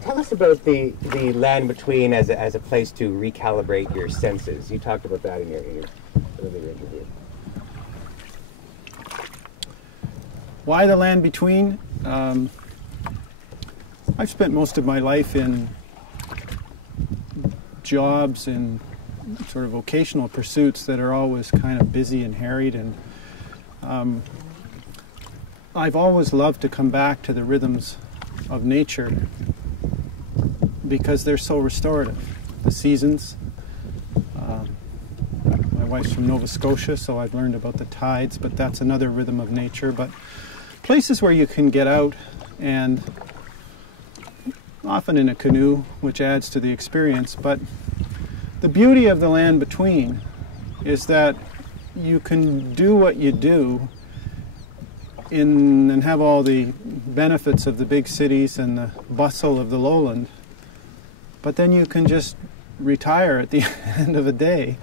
Tell us about the land between as a place to recalibrate your senses. You talked about that in your earlier interview. Why the land between? I've spent most of my life in jobs and sort of vocational pursuits that are always kind of busy and harried, and I've always loved to come back to the rhythms of nature because they're so restorative. The seasons. My wife's from Nova Scotia, so I've learned about the tides, but that's another rhythm of nature. But places where you can get out, and often in a canoe, which adds to the experience. But the beauty of the land between is that you can do what you do and have all the benefits of the big cities and the bustle of the lowland, but then you can just retire at the end of a day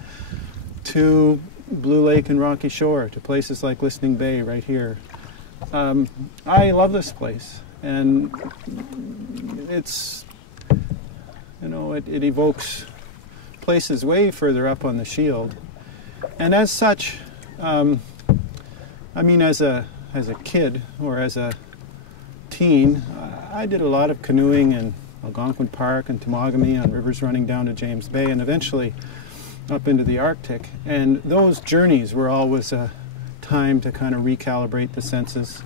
to Blue Lake and Rocky Shore, to places like Listening Bay right here. I love this place, and it's, you know, it evokes places way further up on the Shield, and as such, I mean, as a kid or as a teen, I did a lot of canoeing in Algonquin Park and Temagami on rivers running down to James Bay, and eventually up into the Arctic. And those journeys were always a time to kind of recalibrate the senses,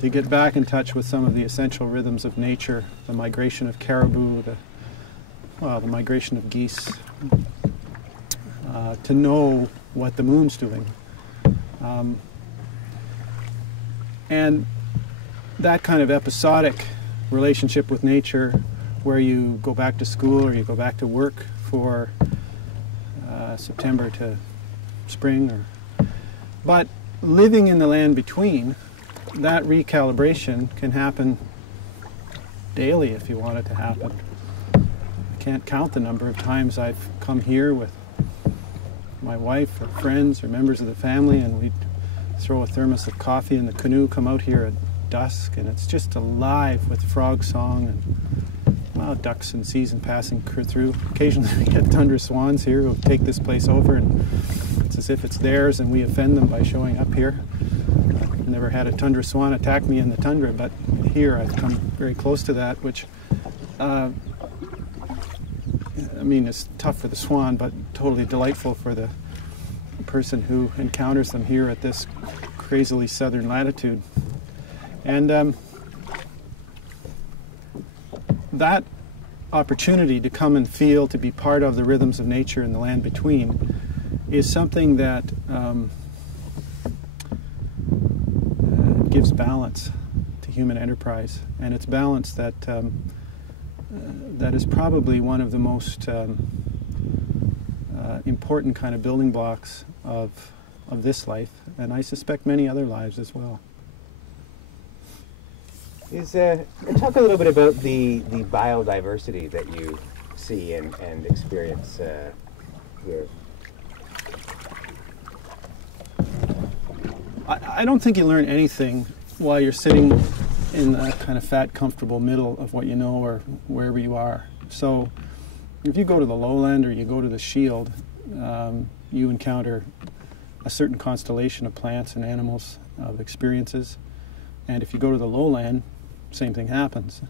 to get back in touch with some of the essential rhythms of nature, the migration of caribou, the migration of geese, to know what the moon's doing. And that kind of episodic relationship with nature, where you go back to school or you go back to work for September to spring, but living in the land between, that recalibration can happen daily if you want it to happen. I can't count the number of times I've come here with my wife or friends or members of the family, and we'd throw a thermos of coffee in the canoe, come out here at dusk, and it's just alive with frog song and ducks in season passing through. Occasionally we get tundra swans here who take this place over, and it's as if it's theirs, and we offend them by showing up here. I've never had a tundra swan attack me in the tundra, but here I've come very close to that, which I mean, it's tough for the swan, but totally delightful for the person who encounters them here at this crazily southern latitude. And that opportunity to come and feel, to be part of the rhythms of nature in the land between, is something that gives balance to human enterprise. And it's balance that that is probably one of the most important kind of building blocks of this life, and I suspect many other lives as well. Talk a little bit about the biodiversity that you see and experience here. I don't think you learn anything while you're sitting in the kind of fat, comfortable middle of what you know or wherever you are. So if you go to the lowland or you go to the Shield, you encounter a certain constellation of plants and animals, of experiences. And if you go to the lowland, same thing happens.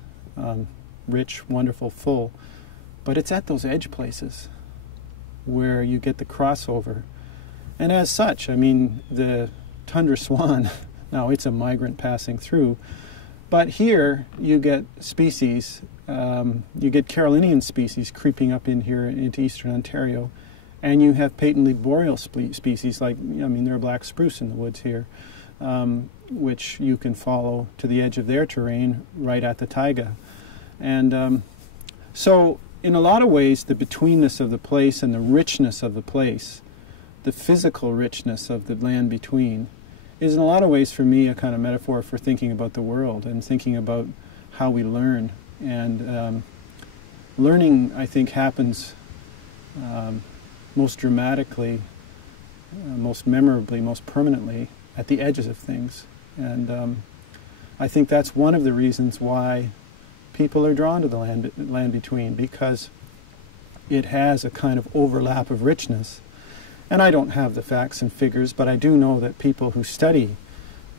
Rich, wonderful, full. But it's at those edge places where you get the crossover. And as such, I mean, the tundra swan, now it's a migrant passing through, but here you get species, you get Carolinian species creeping up in here into eastern Ontario, and you have patently boreal species like, I mean, there are black spruce in the woods here, which you can follow to the edge of their terrain right at the taiga. And so in a lot of ways, the betweenness of the place and the richness of the place, the physical richness of the land between, is in a lot of ways for me a kind of metaphor for thinking about the world and thinking about how we learn. And learning, I think, happens most dramatically, most memorably, most permanently at the edges of things. And I think that's one of the reasons why people are drawn to the land between, because it has a kind of overlap of richness. And I don't have the facts and figures, but I do know that people who study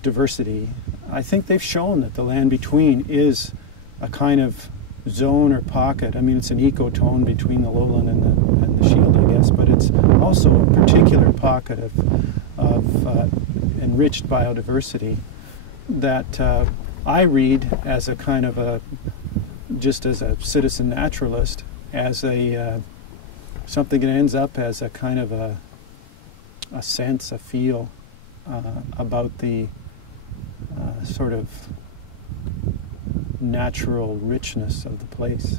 diversity, I think they've shown that the land between is a kind of zone or pocket. I mean, it's an ecotone between the lowland and the shield, I guess, but it's also a particular pocket of enriched biodiversity that I read as a kind of just as a citizen naturalist, as a something that ends up as a kind of a sense, a feel about the sort of natural richness of the place.